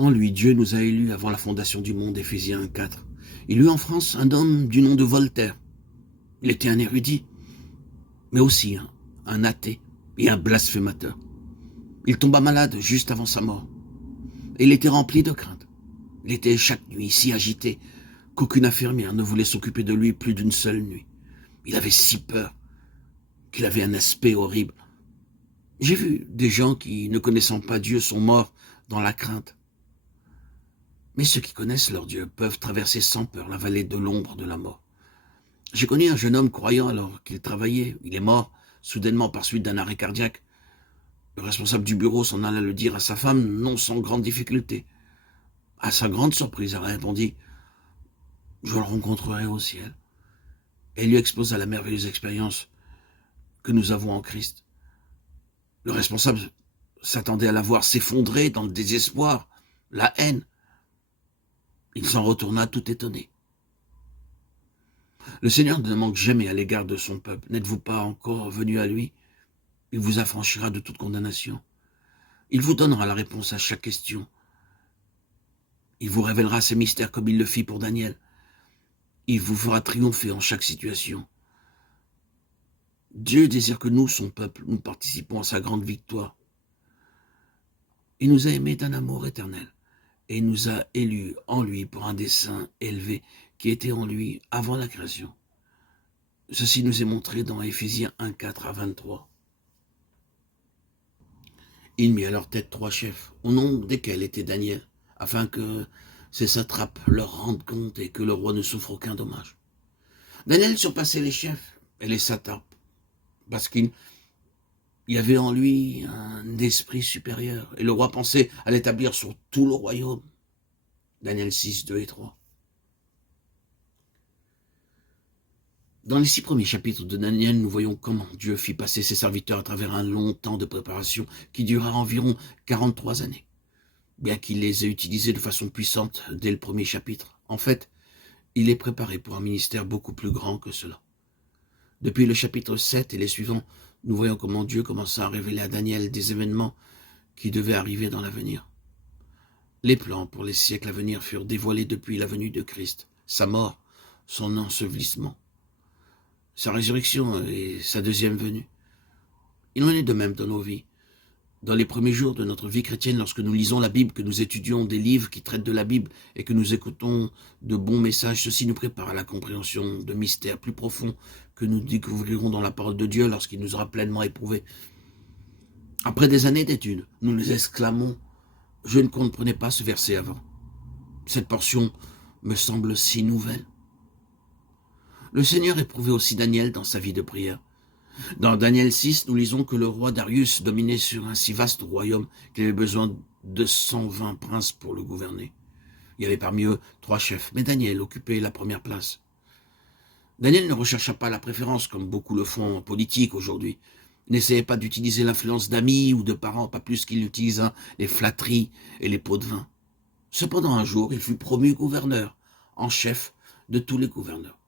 En lui, Dieu nous a élus avant la fondation du monde, Éphésiens 1,4. Il eut en France un homme du nom de Voltaire. Il était un érudit, mais aussi un athée et un blasphémateur. Il tomba malade juste avant sa mort. Et il était rempli de crainte. Il était chaque nuit si agité qu'aucune infirmière ne voulait s'occuper de lui plus d'une seule nuit. Il avait si peur qu'il avait un aspect horrible. J'ai vu des gens qui, ne connaissant pas Dieu, sont morts dans la crainte. Mais ceux qui connaissent leur Dieu peuvent traverser sans peur la vallée de l'ombre de la mort. J'ai connu un jeune homme croyant alors qu'il travaillait. Il est mort soudainement par suite d'un arrêt cardiaque. Le responsable du bureau s'en alla le dire à sa femme, non sans grande difficulté. À sa grande surprise, elle répondit « Je le rencontrerai au ciel ». Et lui exposa la merveilleuse expérience que nous avons en Christ. Le responsable s'attendait à la voir s'effondrer dans le désespoir, la haine. Il s'en retourna tout étonné. Le Seigneur ne manque jamais à l'égard de son peuple. N'êtes-vous pas encore venu à lui? Il vous affranchira de toute condamnation. Il vous donnera la réponse à chaque question. Il vous révélera ses mystères comme il le fit pour Daniel. Il vous fera triompher en chaque situation. Dieu désire que nous, son peuple, nous participons à sa grande victoire. Il nous a aimés d'un amour éternel et il nous a élus en lui pour un dessein élevé qui était en lui avant la création. Ceci nous est montré dans Éphésiens 1,4 à 23. Il mit à leur tête 3 chefs, au nom desquels était Daniel, afin que ces satrapes leur rendent compte et que le roi ne souffre aucun dommage. Daniel surpassait les chefs et les satrapes, parce qu'il y avait en lui un esprit supérieur, et le roi pensait à l'établir sur tout le royaume. Daniel 6, 2 et 3. Dans les 6 premiers chapitres de Daniel, nous voyons comment Dieu fit passer ses serviteurs à travers un long temps de préparation qui dura environ 43 années. Bien qu'il les ait utilisés de façon puissante dès le premier chapitre, en fait, il les préparait pour un ministère beaucoup plus grand que cela. Depuis le chapitre 7 et les suivants, nous voyons comment Dieu commença à révéler à Daniel des événements qui devaient arriver dans l'avenir. Les plans pour les siècles à venir furent dévoilés depuis la venue de Christ, sa mort, son ensevelissement, sa résurrection et sa deuxième venue. Il en est de même dans nos vies. Dans les premiers jours de notre vie chrétienne, lorsque nous lisons la Bible, que nous étudions des livres qui traitent de la Bible et que nous écoutons de bons messages, ceci nous prépare à la compréhension de mystères plus profonds que nous découvrirons dans la parole de Dieu lorsqu'il nous aura pleinement éprouvés. Après des années d'études, nous nous exclamons « Je ne comprenais pas ce verset avant. Cette portion me semble si nouvelle. » Le Seigneur éprouvait aussi Daniel dans sa vie de prière. Dans Daniel 6, nous lisons que le roi Darius dominait sur un si vaste royaume qu'il avait besoin de 120 princes pour le gouverner. Il y avait parmi eux 3 chefs, mais Daniel occupait la première place. Daniel ne rechercha pas la préférence comme beaucoup le font en politique aujourd'hui. Il n'essayait pas d'utiliser l'influence d'amis ou de parents, pas plus qu'il utilisa les flatteries et les pots de vin. Cependant, un jour, il fut promu gouverneur, en chef de tous les gouverneurs.